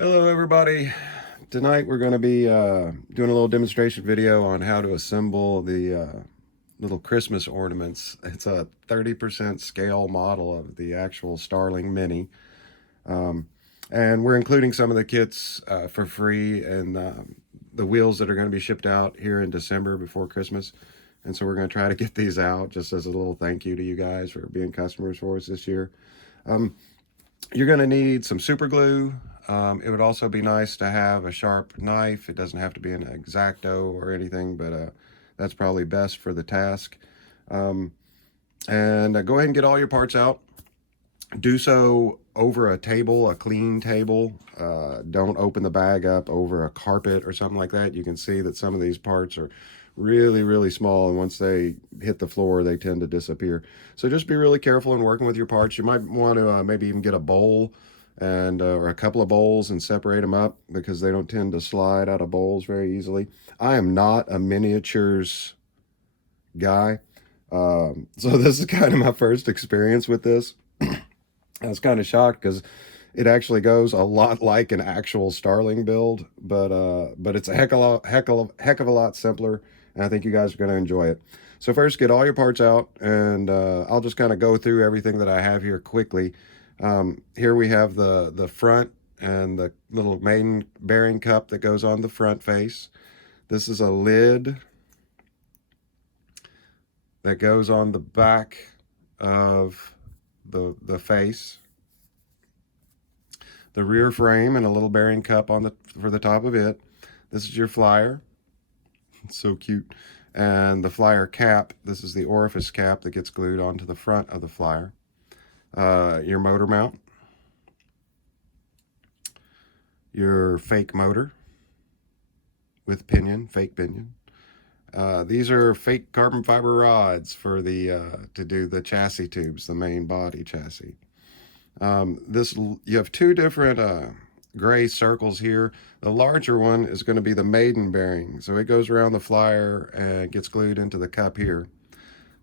Hello everybody. Tonight we're going to be doing a little demonstration video on how to assemble the little Christmas ornaments. It's a 30% scale model of the actual Starling Mini. Um, and we're including some of the kits for free and the wheels that are going to be shipped out here in December before Christmas. And so we're going to try to get these out just as a little thank you to you guys for being customers for us this year. Um, you're going to need some super glue. It would also be nice to have a sharp knife. It doesn't have to be an X-Acto or anything, but that's probably best for the task. Um, and go ahead and get all your parts out. Do so over a table, a clean table. Don't open the bag up over a carpet or something like that. You can see that some of these parts are really, really small, and once they hit the floor, they tend to disappear. So just be really careful in working with your parts. You might want to maybe even get a bowl and or a couple of bowls and separate them up because they don't tend to slide out of bowls very easily. I am not a miniatures guy, so this is kind of my first experience with this. I was kind of shocked because it actually goes a lot like an actual Starling build, but it's a heck of a lot simpler, and I think you guys are going to enjoy it. So first, get all your parts out, and I'll just kind of go through everything that I have here quickly. Here we have the front and the little main bearing cup that goes on the front face. This is a lid that goes on the back of the face. The rear frame and a little bearing cup on for the top of it. This is your flyer. It's so cute. And the flyer cap, this is the orifice cap that gets glued onto the front of the flyer. Your motor mount. Your fake motor with pinion, fake pinion. These are fake carbon fiber rods for the to do the chassis tubes, the main body chassis. You have two different gray circles here. The larger one is going to be the maiden bearing, so it goes around the flyer and gets glued into the cup here.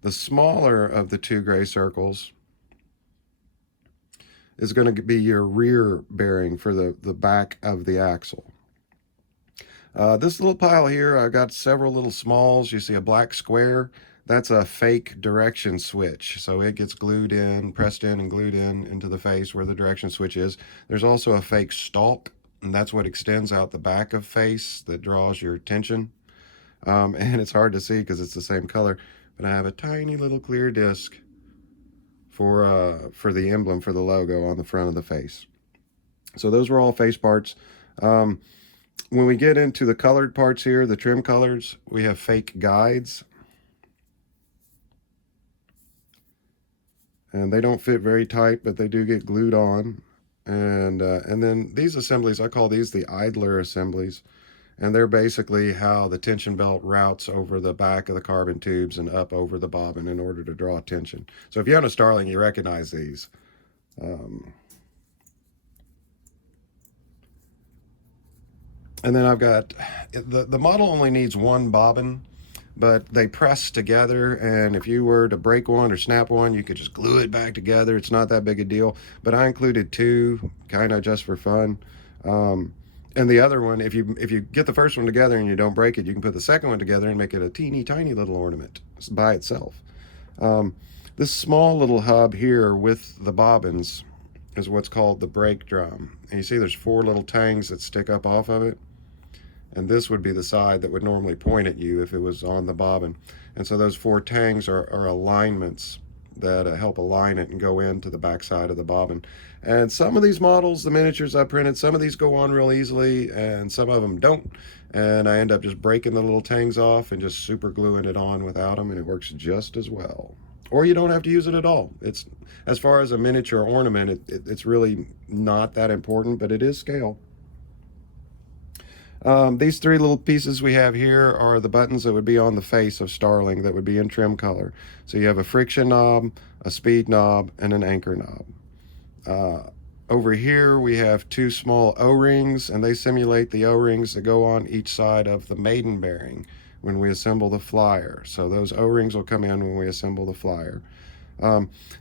The smaller of the two gray circles is going to be your rear bearing for the back of the axle. This little pile here, I've got several little smalls. You see a black square. That's a fake direction switch. So it gets glued in, pressed in and glued in into the face where the direction switch is. There's also a fake stalk, and that's what extends out the back of face that draws your attention. And it's hard to see because it's the same color, but I have a tiny little clear disc for the emblem, for the logo on the front of the face. So those were all face parts. When we get into the colored parts here, the trim colors, we have fake guides. And they don't fit very tight, but they do get glued on. And then these assemblies, I call these the idler assemblies. And they're basically how the tension belt routes over the back of the carbon tubes and up over the bobbin in order to draw tension. So if you own a Starling, you recognize these. And then I've got, the model only needs one bobbin, but they press together, and if you were to break one or snap one, you could just glue it back together. It's not that big a deal, but I included two, kind of just for fun. And the other one, if you get the first one together and you don't break it, you can put the second one together and make it a teeny tiny little ornament by itself. This small little hub here with the bobbins is what's called the brake drum. And you see there's four little tangs that stick up off of it. And this would be the side that would normally point at you if it was on the bobbin. And so those four tangs are alignments that help align it and go into the back side of the bobbin. And some of these models, the miniatures I printed, some of these go on real easily and some of them don't. And I end up just breaking the little tangs off and just super gluing it on without them, and it works just as well. Or you don't have to use it at all. It's, as far as a miniature ornament, it's really not that important, but it is scale. These three little pieces we have here are the buttons that would be on the face of Starling that would be in trim color. So you have a friction knob, a speed knob, and an anchor knob. Over here we have two small O-rings, and they simulate the O-rings that go on each side of the maiden bearing when we assemble the flyer. So those O-rings will come in when we assemble the flyer.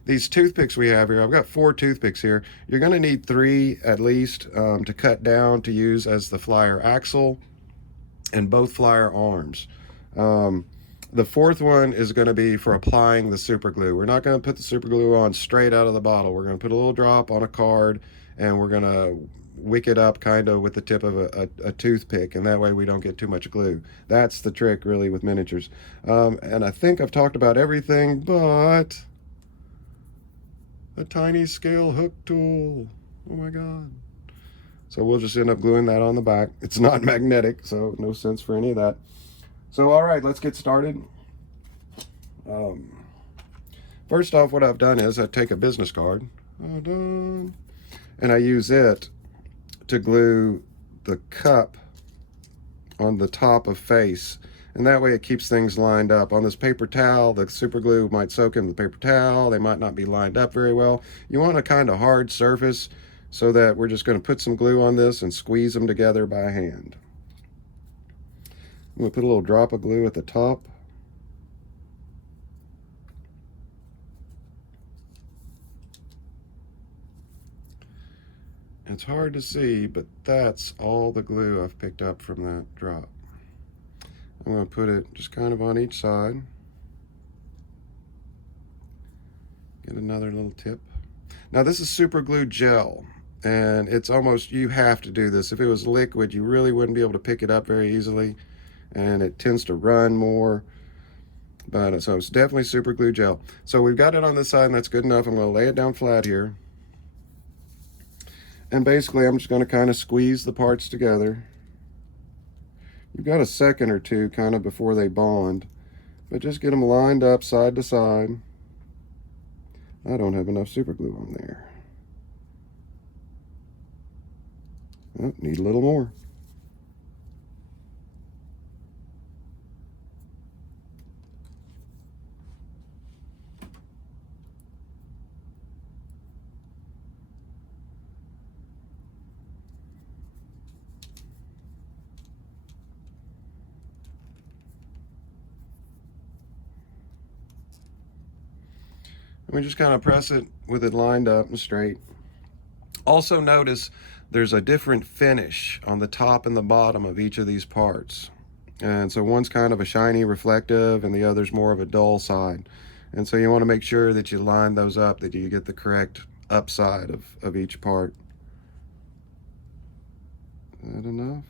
These toothpicks we have here, I've got 4 toothpicks here. You're going to need 3 at least to cut down to use as the flyer axle and both flyer arms. Um, the 4th one is going to be for applying the super glue. We're not going to put the super glue on straight out of the bottle. We're going to put a little drop on a card, and we're going to wick it up kind of with the tip of a toothpick, and that way we don't get too much glue. That's the trick really with miniatures. And I think I've talked about everything but a tiny scale hook tool. Oh my god. So we'll just end up gluing that on the back. It's not magnetic, so no sense for any of that. So all right, let's get started. First off, what I've done is I take a business card and I use it to glue the cup on the top of face, and that way it keeps things lined up. On this paper towel, the super glue might soak in the paper towel. They might not be lined up very well. You want a kind of hard surface so that we're just going to put some glue on this and squeeze them together by hand. I'm going to put a little drop of glue at the top. It's hard to see, but that's all the glue I've picked up from that drop. I'm going to put it just kind of on each side. Get another little tip. Now this is super glue gel, and it's almost, you have to do this. If it was liquid, you really wouldn't be able to pick it up very easily, and it tends to run more. But so it's definitely super glue gel. So we've got it on this side, and that's good enough. I'm going to lay it down flat here. And basically, I'm just going to kind of squeeze the parts together. You've got a second or two kind of before they bond, but just get them lined up side to side. I don't have enough super glue on there. Oh, need a little more. And we just kind of press it with it lined up and straight. Also notice there's a different finish on the top and the bottom of each of these parts. And so one's kind of a shiny reflective and the other's more of a dull side. And so you want to make sure that you line those up, that you get the correct upside of each part. Is that enough?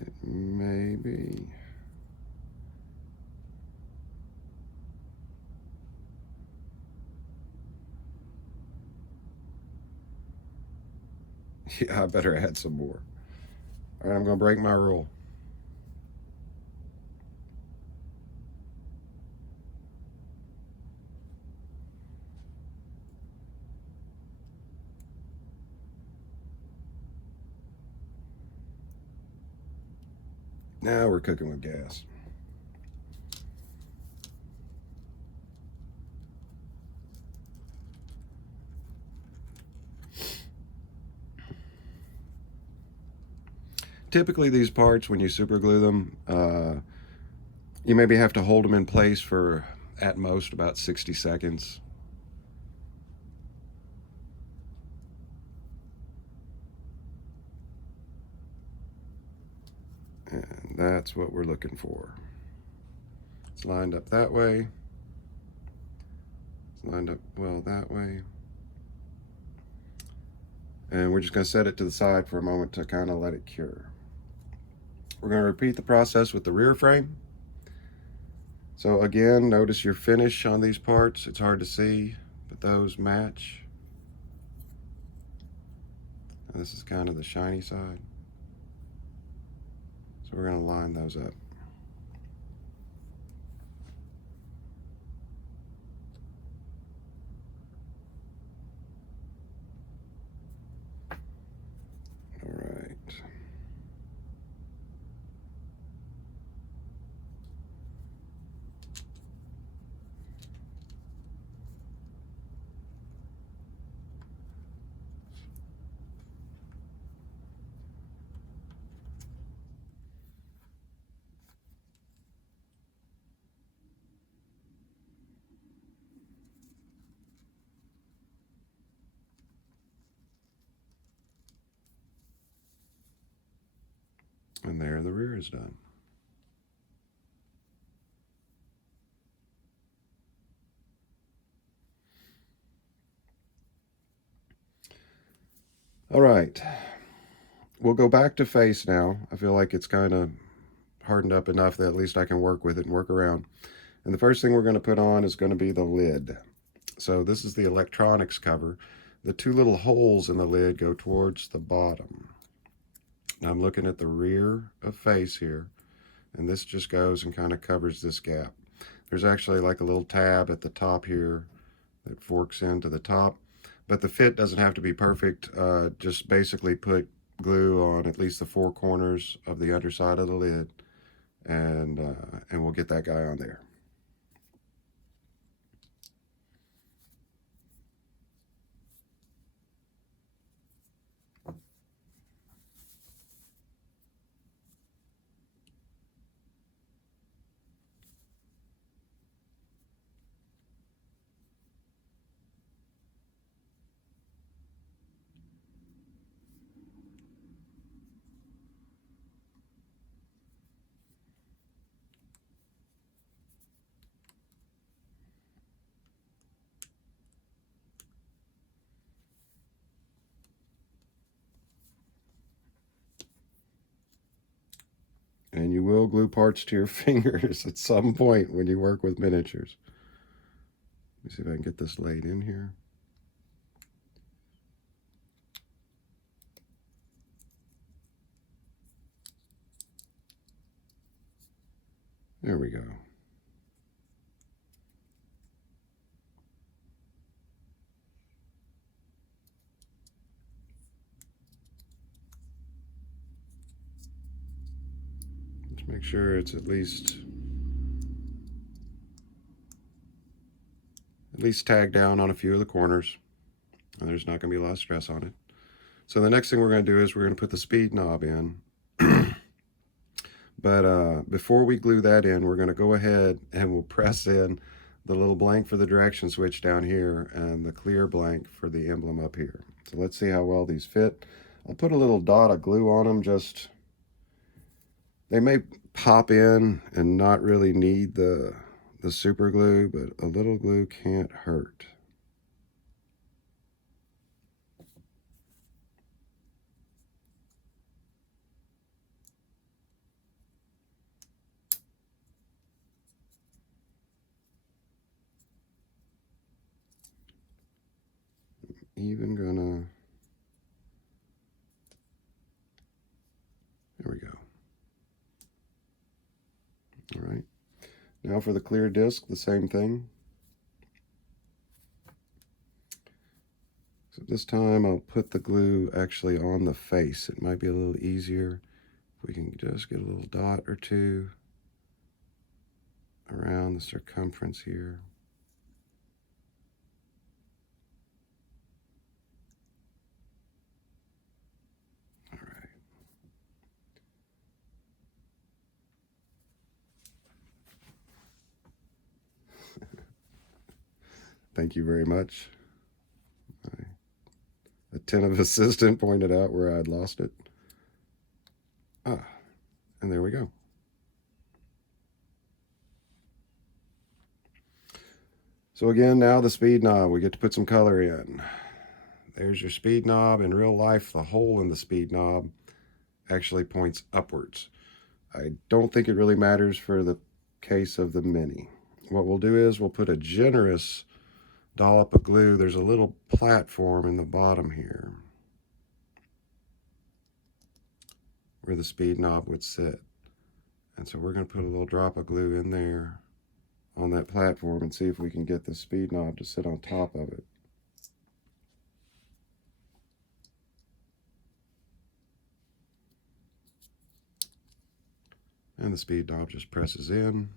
It may be. Yeah, I better add some more. All right, I'm going to break my rule. Now we're cooking with gas. Typically these parts, when you super glue them, you maybe have to hold them in place for at most about 60 seconds. And that's what we're looking for. It's lined up that way. It's lined up well that way. And we're just going to set it to the side for a moment to kind of let it cure. We're going to repeat the process with the rear frame. So again, notice your finish on these parts. It's hard to see, but those match. And this is kind of the shiny side. So we're going to line those up. All right. And there the rear is done. All right, we'll go back to face now. I feel like it's kind of hardened up enough that at least I can work with it and work around. And the first thing we're going to put on is going to be the lid. So this is the electronics cover. The two little holes in the lid go towards the bottom. Now I'm looking at the rear of face here, and this just goes and kind of covers this gap. There's actually like a little tab at the top here that forks into the top, but the fit doesn't have to be perfect. Just basically put glue on at least the four corners of the underside of the lid, and we'll get that guy on there. And you will glue parts to your fingers at some point when you work with miniatures. Let me see if I can get this laid in here. There we go. Let's make sure it's at least tagged down on a few of the corners, and there's not going to be a lot of stress on it. So the next thing we're going to do is we're going to put the speed knob in. But before we glue that in, we're going to go ahead and we'll press in the little blank for the direction switch down here and the clear blank for the emblem up here. So let's see how well these fit. I'll put a little dot of glue on them. Just, they may pop in and not really need the super glue, but a little glue can't hurt. Even gonna, there we go. All right, now for the clear disc, the same thing. So this time I'll put the glue actually on the face. It might be a little easier if we can just get a little dot or two around the circumference here. Thank you very much. My attentive assistant pointed out where I'd lost it. Ah, and there we go. So again, now the speed knob, we get to put some color in. There's your speed knob. In real life, the hole in the speed knob actually points upwards. I don't think it really matters for the case of the Mini. What we'll do is we'll put a generous dollop of glue. There's a little platform in the bottom here where the speed knob would sit. And so we're going to put a little drop of glue in there on that platform and see if we can get the speed knob to sit on top of it. And the speed knob just presses in.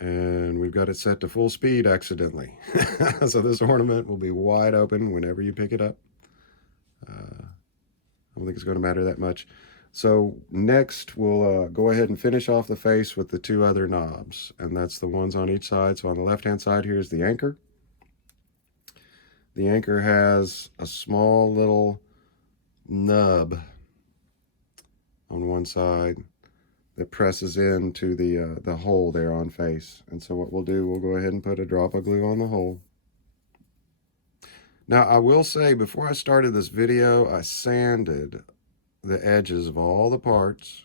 And we've got it set to full speed accidentally. So this ornament will be wide open whenever you pick it up. I don't think it's going to matter that much. So next we'll go ahead and finish off the face with the two other knobs, and that's the ones on each side. So on the left hand side here is the anchor. The anchor has a small little nub on one side that presses into the hole there on face. And so what we'll do, we'll go ahead and put a drop of glue on the hole. Now I will say, before I started this video, I sanded the edges of all the parts,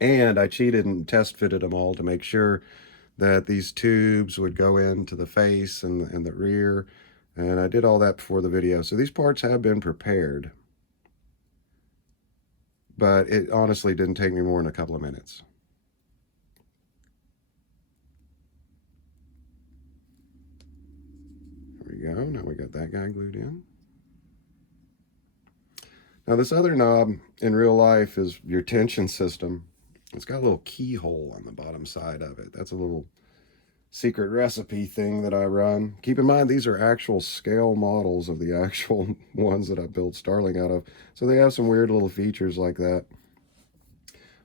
and I cheated and test fitted them all to make sure that these tubes would go into the face and the rear, and I did all that before the video. So these parts have been prepared, but it honestly didn't take me more than a couple of minutes. There we go. Now we got that guy glued in. Now this other knob in real life is your tension system. It's got a little keyhole on the bottom side of it. That's a little secret recipe thing that I run. Keep in mind, these are actual scale models of the actual ones that I built Starling out of. So they have some weird little features like that.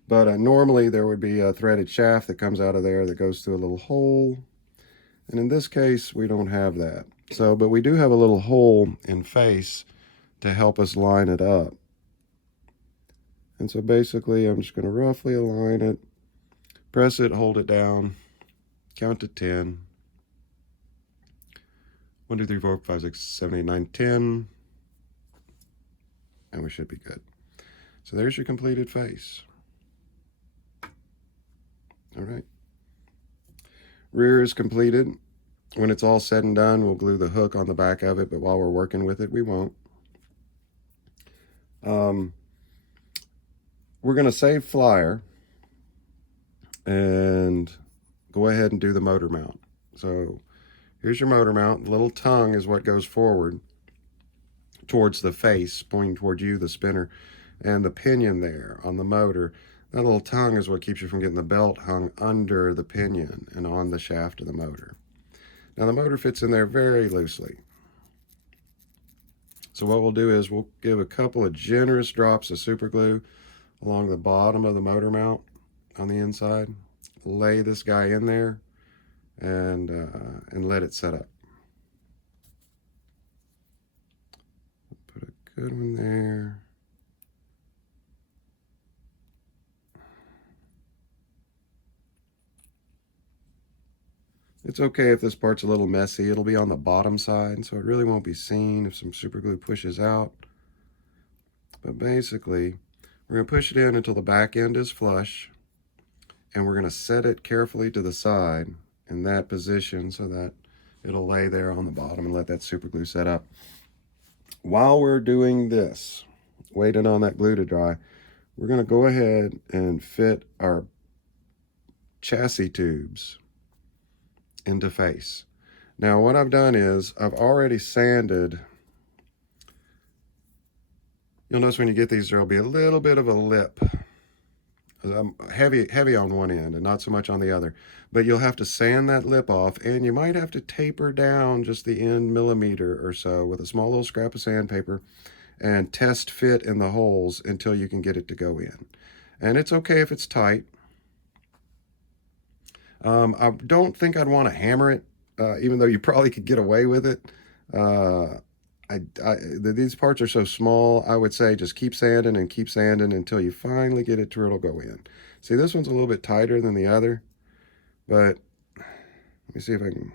But normally there would be a threaded shaft that comes out of there that goes through a little hole. And in this case, we don't have that. So, but we do have a little hole in face to help us line it up. And so basically, I'm just going to roughly align it, press it, hold it down, count to 10. 1, 2, 3, 4, 5, 6, 7, 8, 9, 10. And we should be good. So there's your completed face. All right. Rear is completed. When it's all said and done, we'll glue the hook on the back of it, but while we're working with it, we won't. We're going to save flyer and go ahead and do the motor mount. So here's your motor mount. The little tongue is what goes forward towards the face, pointing toward you, the spinner, and the pinion there on the motor. That little tongue is what keeps you from getting the belt hung under the pinion and on the shaft of the motor. Now the motor fits in there very loosely. So what we'll do is we'll give a couple of generous drops of super glue along the bottom of the motor mount on the inside. Lay this guy in there and let it set up. Put a good one there. It's okay if this part's a little messy. It'll be on the bottom side, so it really won't be seen if some super glue pushes out. But basically, we're going to push it in until the back end is flush, and we're going to set it carefully to the side in that position so that it'll lay there on the bottom and let that super glue set up. While we're doing this, waiting on that glue to dry, we're going to go ahead and fit our chassis tubes into face. Now what I've done is I've already sanded. You'll notice when you get these, there'll be a little bit of a lip, heavy on one end and not so much on the other, but you'll have to sand that lip off, and you might have to taper down just the end millimeter or so with a small little scrap of sandpaper and test fit in the holes until you can get it to go in. And it's okay if it's tight. I don't think I'd want to hammer it, even though you probably could get away with it. These parts are so small, I would say just keep sanding and keep sanding until you finally get it to where it'll go in. See, this one's a little bit tighter than the other, but let me see if I can.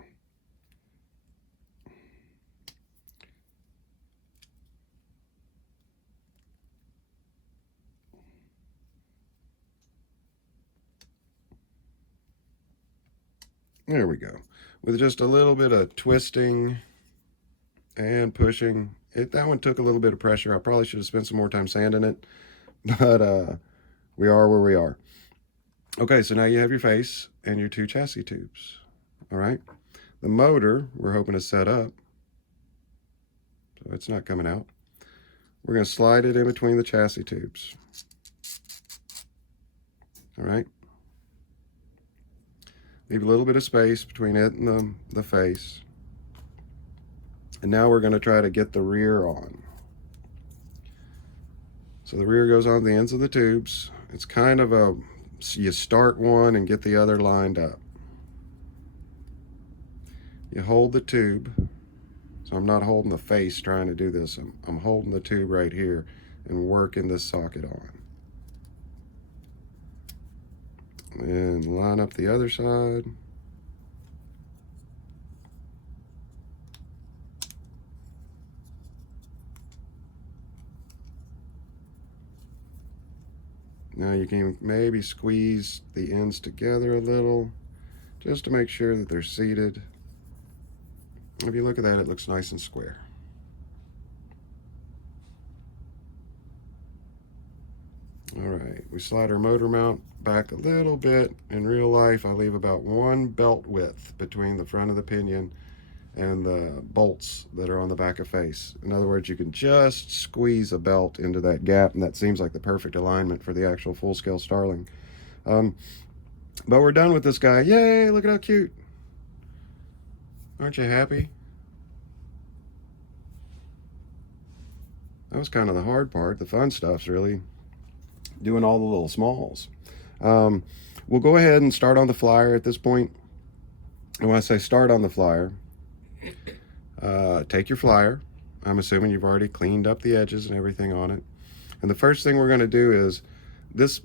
There we go. With just a little bit of twisting and pushing, that one took a little bit of pressure. I probably should have spent some more time sanding it, but we are where we are. Okay, so now you have your face and your two chassis tubes. All right. The motor, we're hoping to set up, so it's not coming out. We're going to slide it in between the chassis tubes. All right. Leave a little bit of space between it and the face. And now we're going to try to get the rear on. So the rear goes on the ends of the tubes. It's kind of a, you start one and get the other lined up. You hold the tube. So I'm not holding the face trying to do this. I'm holding the tube right here and working this socket on. And line up the other side. Now you can maybe squeeze the ends together a little just to make sure that they're seated. If you look at that, it looks nice and square. All right, we slide our motor mount back a little bit. In real life, I leave about 1 belt width between the front of the pinion and the bolts that are on the back of face. In other words, you can just squeeze a belt into that gap, and that seems like the perfect alignment for the actual full-scale Starling. But we're done with this guy. Yay, look at how cute. Aren't you happy? That was kind of the hard part. The fun stuff's really doing all the little smalls. We'll go ahead and start on the flyer at this point. And when I say start on the flyer, take your flyer. I'm assuming you've already cleaned up the edges and everything on it. And the first thing we're going to do is this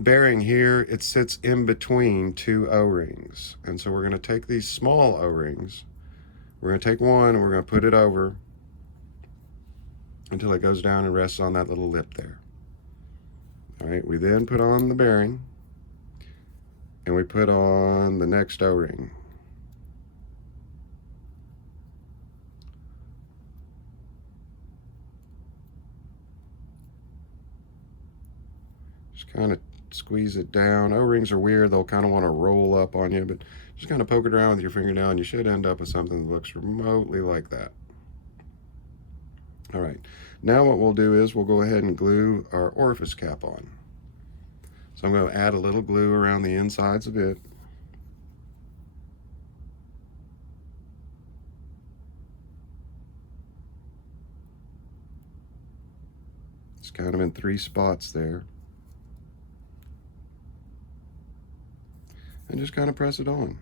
bearing here, it sits in between 2 O-rings. And so we're going to take these small O-rings. We're going to take one and we're going to put it over until it goes down and rests on that little lip there. All right, we then put on the bearing and we put on the next O-ring. Just kind of squeeze it down. O-rings are weird. They'll kind of want to roll up on you, but just kind of poke it around with your fingernail and you should end up with something that looks remotely like that. All right, now what we'll do is we'll go ahead and glue our orifice cap on. So I'm going to add a little glue around the insides of it. It's kind of in 3 spots there. And just kind of press it on.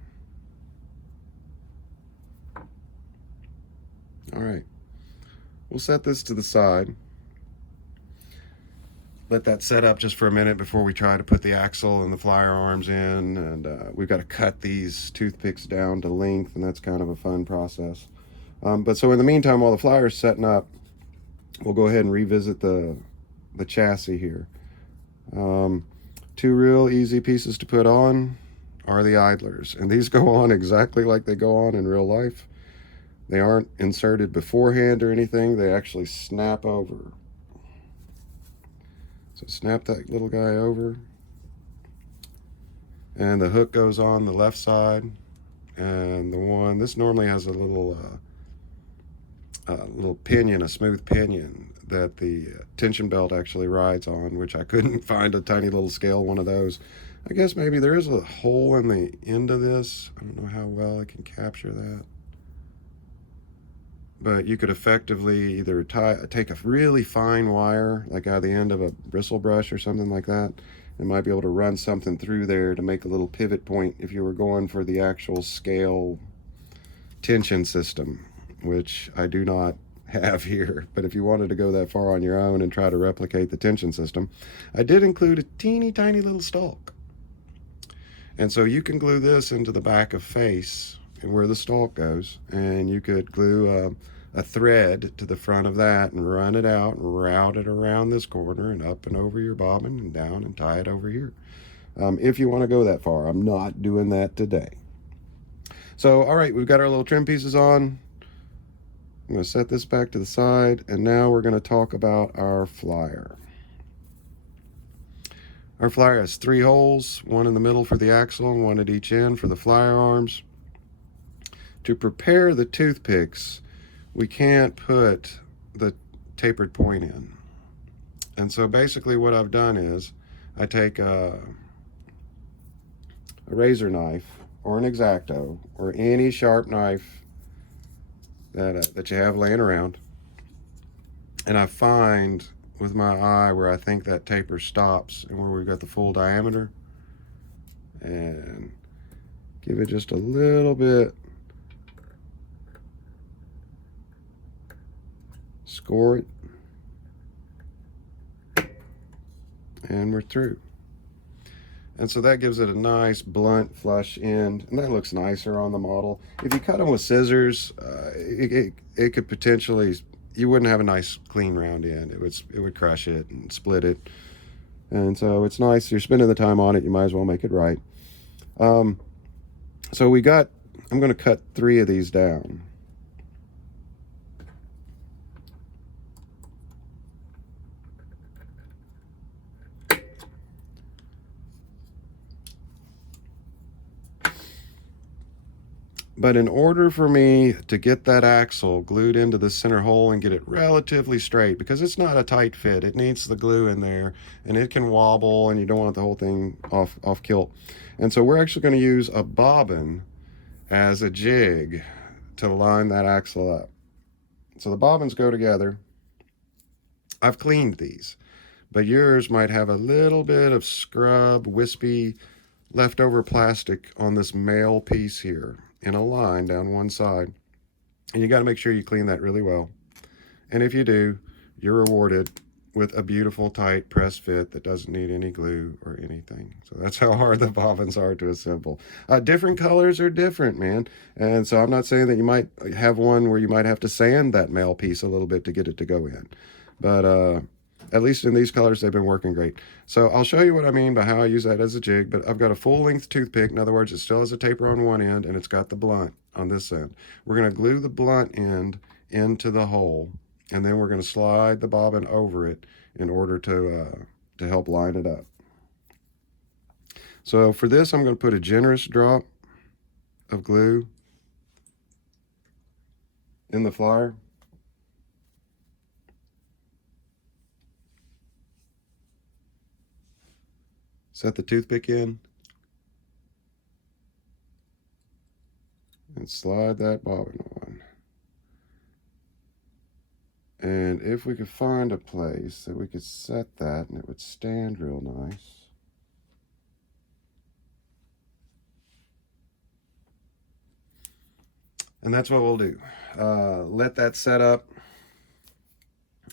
All right, we'll set this to the side. Let that set up just for a minute before we try to put the axle and the flyer arms in. And we've got to cut these toothpicks down to length, and that's kind of a fun process. But so in the meantime, while the flyer's setting up, we'll go ahead and revisit the chassis here. 2 real easy pieces to put on are the idlers, and these go on exactly like they go on in real life. They aren't inserted beforehand or anything. They actually snap over. So snap that little guy over, and the hook goes on the left side, and the one, this normally has a little pinion, a smooth pinion that the tension belt actually rides on, which I couldn't find a tiny little scale one of those. I guess maybe there is a hole in the end of this. I don't know how well I can capture that. But you could effectively either take a really fine wire, like out of the end of a bristle brush or something like that, and might be able to run something through there to make a little pivot point if you were going for the actual scale tension system, which I do not have here. But if you wanted to go that far on your own and try to replicate the tension system, I did include a teeny tiny little stalk. And so you can glue this into the back of face and where the stalk goes, and you could glue a thread to the front of that and run it out and route it around this corner and up and over your bobbin and down and tie it over here. If you want to go that far. I'm not doing that today. So, all right, we've got our little trim pieces on. I'm going to set this back to the side, and now we're going to talk about our flyer. Our flyer has 3 holes, one in the middle for the axle and one at each end for the flyer arms. To prepare the toothpicks, we can't put the tapered point in. And so basically what I've done is I take a razor knife or an X-Acto or any sharp knife that you have laying around, and I find with my eye where I think that taper stops and where we've got the full diameter, and give it just a little bit, score it, and we're through. And so that gives it a nice blunt flush end, and that looks nicer on the model. If you cut them with scissors, it could potentially, you wouldn't have a nice clean round end. It would crush it and split it. And so it's nice. You're spending the time on it. You might as well make it right. Um, so I'm going to cut 3 of these down. But in order for me to get that axle glued into the center hole and get it relatively straight, because it's not a tight fit, it needs the glue in there, and it can wobble, and you don't want the whole thing off kilt. And so we're actually going to use a bobbin as a jig to line that axle up. So the bobbins go together. I've cleaned these, but yours might have a little bit of scrub, wispy, leftover plastic on this male piece here in a line down one side. And you got to make sure you clean that really well. And if you do, you're rewarded with a beautiful, tight press fit that doesn't need any glue or anything. So that's how hard the bobbins are to assemble. Different colors are different, man. And so I'm not saying that you might have one where you might have to sand that male piece a little bit to get it to go in. But at least in these colors, they've been working great. So I'll show you what I mean by how I use that as a jig, but I've got a full-length toothpick. In other words, it still has a taper on one end, and it's got the blunt on this end. We're going to glue the blunt end into the hole, and then we're going to slide the bobbin over it in order to help line it up. So for this, I'm going to put a generous drop of glue in the flyer. Set the toothpick in and slide that bobbin on. And if we could find a place that we could set that and it would stand real nice. And that's what we'll do. Let that set up.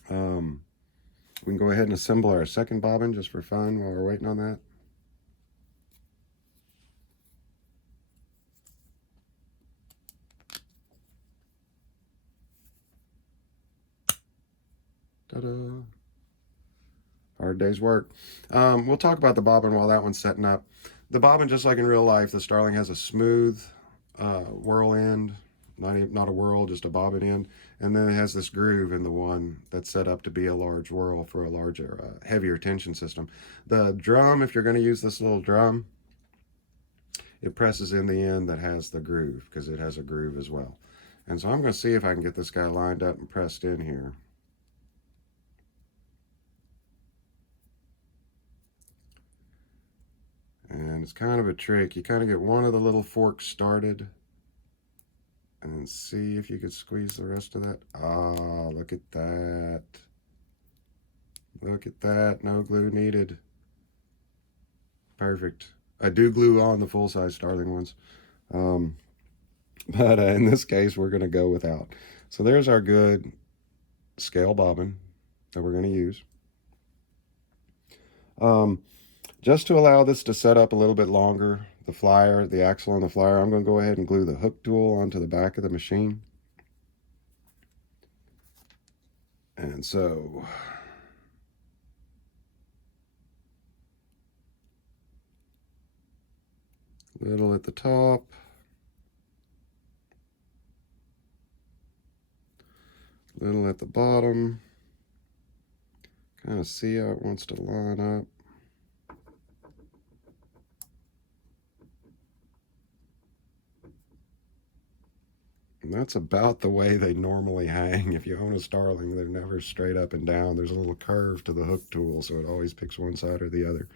We can go ahead and assemble our second bobbin just for fun while we're waiting on that. Ta-da. Hard day's work. We'll talk about the bobbin while that one's setting up. The bobbin, just like in real life, the Starling has a smooth whirl end, not a whirl, just a bobbin end, and then it has this groove in the one that's set up to be a large whirl for a larger, heavier tension system. The drum, if you're going to use this little drum, it presses in the end that has the groove, because it has a groove as well. And so I'm going to see if I can get this guy lined up and pressed in here. And it's kind of a trick. You kind of get one of the little forks started and then see if you could squeeze the rest of that. Ah, look at that. Look at that. No glue needed. Perfect. I do glue on the full-size Starling ones. But in this case, we're going to go without. So there's our good scale bobbin that we're going to use. Just to allow this to set up a little bit longer, the axle on the flyer, I'm going to go ahead and glue the hook tool onto the back of the machine. And so little at the top, little at the bottom. Kind of see how it wants to line up. And that's about the way they normally hang. If you own a Starling, they're never straight up and down. There's a little curve to the hook tool, so it always picks one side or the other.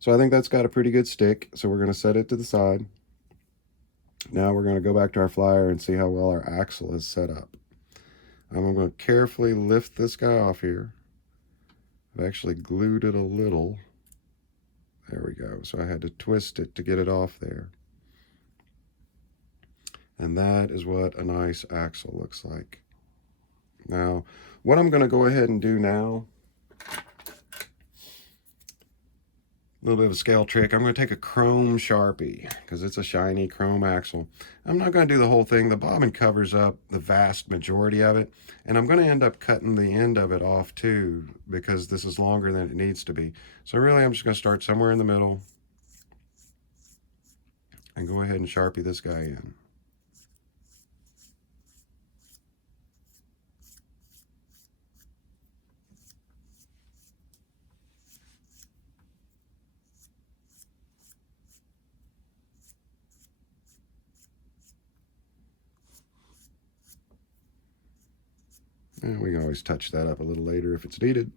So I think that's got a pretty good stick. So we're going to set it to the side. Now we're going to go back to our flyer and see how well our axle is set up. I'm going to carefully lift this guy off here. I've actually glued it a little. There we go. So I had to twist it to get it off there. And that is what a nice axle looks like. Now, what I'm going to go ahead and do now little bit of a scale trick. I'm going to take a chrome Sharpie because it's a shiny chrome axle. I'm not going to do the whole thing. The bobbin covers up the vast majority of it, and I'm going to end up cutting the end of it off too because this is longer than it needs to be. So really I'm just going to start somewhere in the middle and go ahead and Sharpie this guy in. And we can always touch that up a little later if it's needed.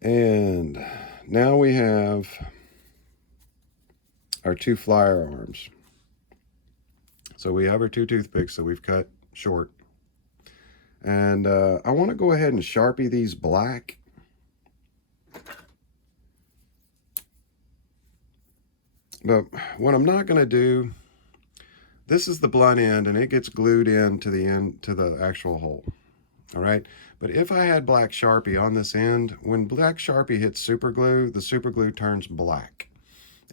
And now we have our two flyer arms. So we have our two toothpicks that we've cut short. And I want to go ahead and Sharpie these black. But what I'm not going to do, this is the blunt end and it gets glued into the end to the actual hole. All right. But if I had black Sharpie on this end, when black Sharpie hits super glue, the super glue turns black.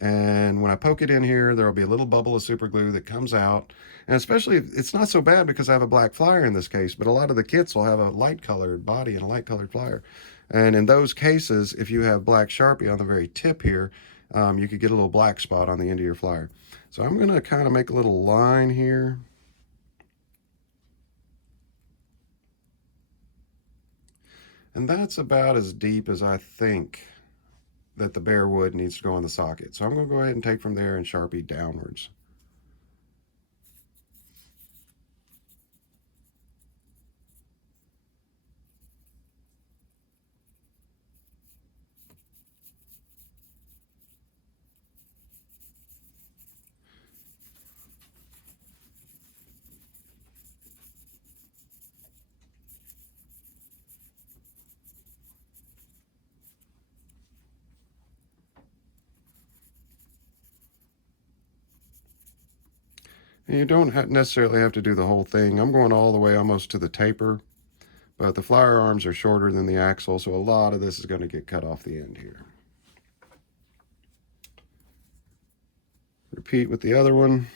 And when I poke it in here, there will be a little bubble of super glue that comes out. And especially, it's not so bad because I have a black flyer in this case, but a lot of the kits will have a light colored body and a light colored flyer. And in those cases, if you have black Sharpie on the very tip here, you could get a little black spot on the end of your flyer. So I'm going to kind of make a little line here. And that's about as deep as I think that the bare wood needs to go in the socket. So I'm going to go ahead and take from there and Sharpie downwards. And you don't necessarily have to do the whole thing. I'm going all the way almost to the taper, but the flyer arms are shorter than the axle, so a lot of this is going to get cut off the end here. Repeat with the other one.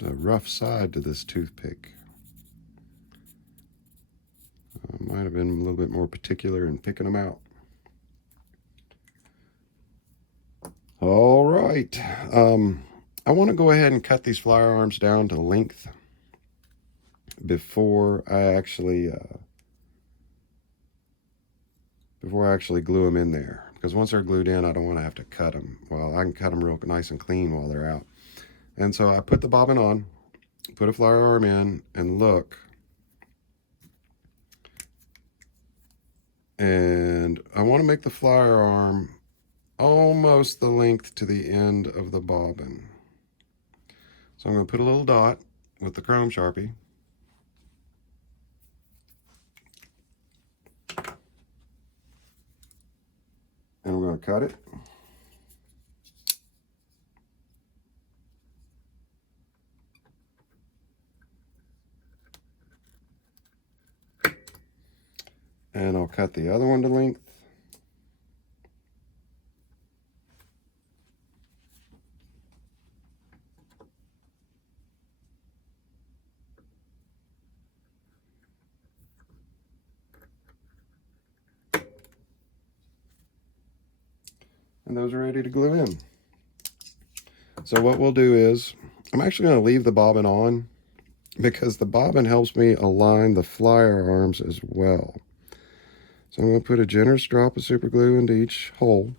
The rough side to this toothpick. I might have been a little bit more particular in picking them out. All right. I want to go ahead and cut these flyer arms down to length before I actually glue them in there. Because once they're glued in, I don't want to have to cut them. Well, I can cut them real nice and clean while they're out. And so I put the bobbin on, put a flyer arm in, and look. And I want to make the flyer arm almost the length to the end of the bobbin. So I'm going to put a little dot with the chrome Sharpie. And we're going to cut it. And I'll cut the other one to length. And those are ready to glue in. So what we'll do is, I'm actually going to leave the bobbin on because the bobbin helps me align the flyer arms as well. So I'm going to put a generous drop of super glue into each hole.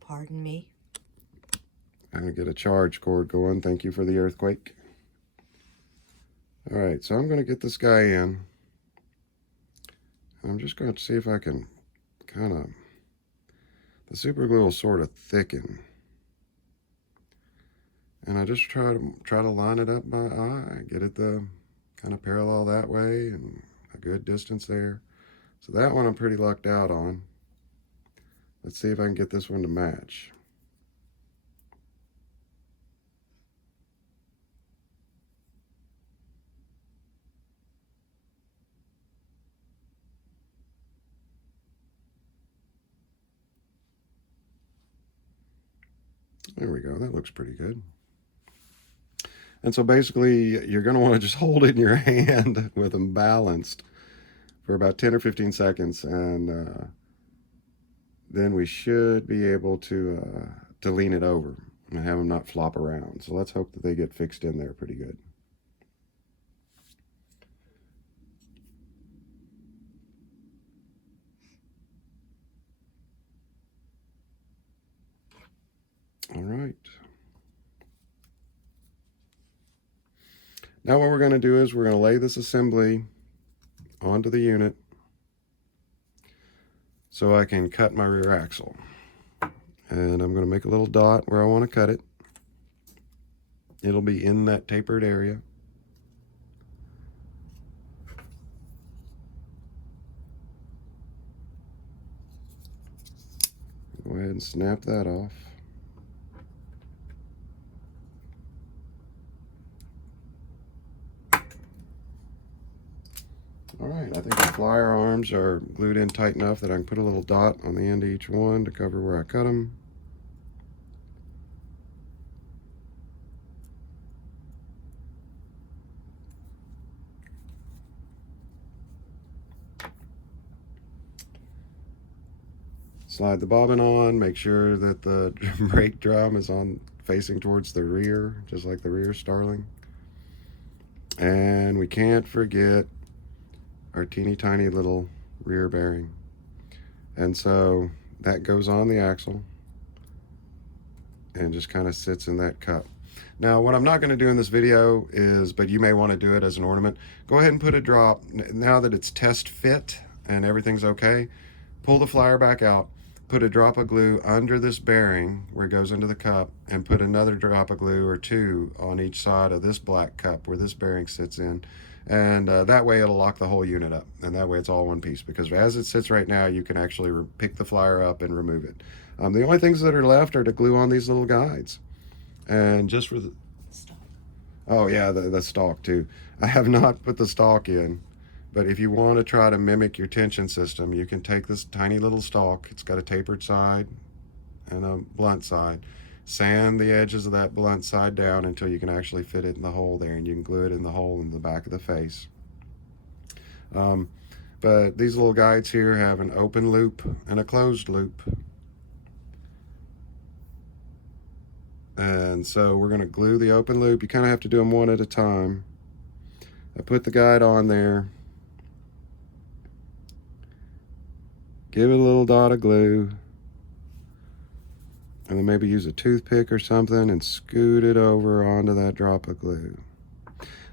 Pardon me? I'm going to get a charge cord going. Thank you for the earthquake. All right, so I'm going to get this guy in. I'm just going to see if I can kind of, the super glue will sort of thicken. And I just try to line it up by eye, get it the kind of parallel that way and a good distance there. So that one I'm pretty lucked out on. Let's see if I can get this one to match. There we go, that looks pretty good. And so basically you're going to want to just hold it in your hand with them balanced for about 10 or 15 seconds, and then we should be able to lean it over and have them not flop around. So let's hope that they get fixed in there pretty good. All right. Now what we're going to do is we're going to lay this assembly onto the unit so I can cut my rear axle. And I'm going to make a little dot where I want to cut it. It'll be in that tapered area. Go ahead and snap that off. All right, I think the flyer arms are glued in tight enough that I can put a little dot on the end of each one to cover where I cut them. Slide the bobbin on, make sure that the brake drum is on facing towards the rear, just like the rear Starling. And we can't forget our teeny tiny little rear bearing. And so that goes on the axle and just kind of sits in that cup. Now, what I'm not going to do in this video is, but you may want to do it as an ornament, go ahead and put a drop, now that it's test fit and everything's okay, pull the flyer back out, put a drop of glue under this bearing where it goes into the cup, and put another drop of glue or two on each side of this black cup where this bearing sits in. And that way it'll lock the whole unit up, and that way it's all one piece, because as it sits right now you can actually pick the flyer up and remove it. The only things that are left are to glue on these little guides. And just for the, oh yeah, the stalk too. I have not put the stalk in, but if you want to try to mimic your tension system, you can take this tiny little stalk. It's got a tapered side and a blunt side. Sand the edges of that blunt side down until you can actually fit it in the hole there, and you can glue it in the hole in the back of the face. But these little guides here have an open loop and a closed loop. And so we're going to glue the open loop. You kind of have to do them one at a time. I put the guide on there. Give it a little dot of glue. And then maybe use a toothpick or something and scoot it over onto that drop of glue.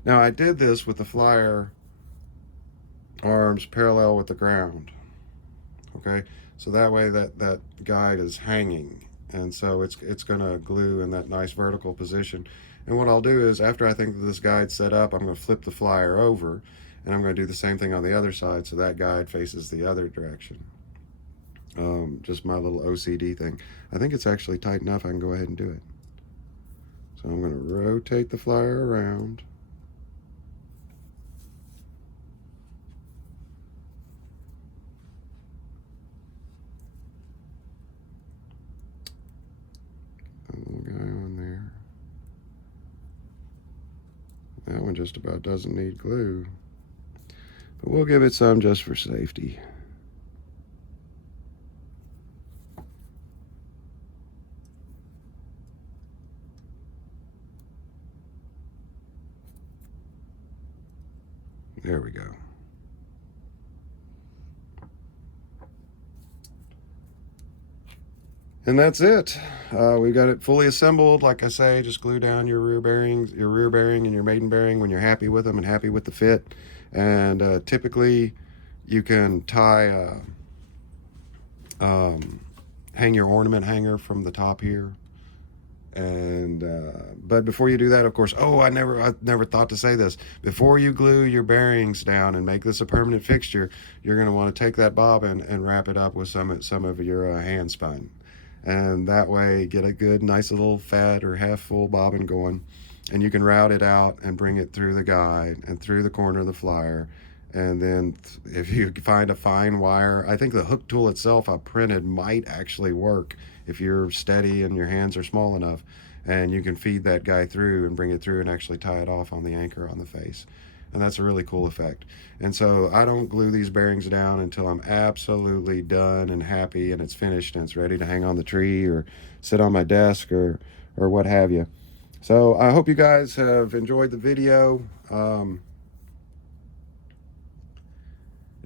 Now I did this with the flyer arms parallel with the ground. Okay, so that way that guide is hanging, and so it's going to glue in that nice vertical position. And what I'll do is, after I think that this guide's set up, I'm going to flip the flyer over, and I'm going to do the same thing on the other side so that guide faces the other direction. Just my little OCD thing. I think it's actually tight enough I can go ahead and do it. So I'm going to rotate the flyer around. A little guy on there. That one just about doesn't need glue, but we'll give it some just for safety. There we go. And that's it. We've got it fully assembled. Like I say, just glue down your rear bearings, your rear bearing and your maiden bearing when you're happy with them and happy with the fit. And typically, you can tie, hang your ornament hanger from the top here. And but before you do that, of course, I never thought to say this. Before you glue your bearings down and make this a permanent fixture, you're going to want to take that bobbin and wrap it up with some of your hand spun, and that way get a good, nice little fat or half full bobbin going, and you can route it out and bring it through the guide and through the corner of the flyer. And then if you find a fine wire, I think the hook tool itself I printed might actually work if you're steady and your hands are small enough, and you can feed that guy through and bring it through and actually tie it off on the anchor on the face. And that's a really cool effect. And so I don't glue these bearings down until I'm absolutely done and happy and it's finished and it's ready to hang on the tree or sit on my desk or what have you. So I hope you guys have enjoyed the video.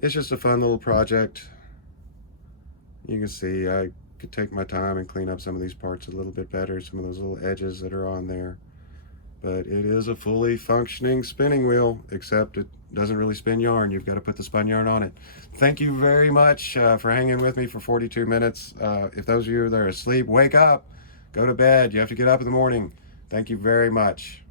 It's just a fun little project. You can see I could take my time and clean up some of these parts a little bit better, some of those little edges that are on there. But it is a fully functioning spinning wheel, except it doesn't really spin yarn. You've got to put the spun yarn on it. Thank you very much for hanging with me for 42 minutes. If those of you that are asleep, wake up, go to bed. You have to get up in the morning. Thank you very much.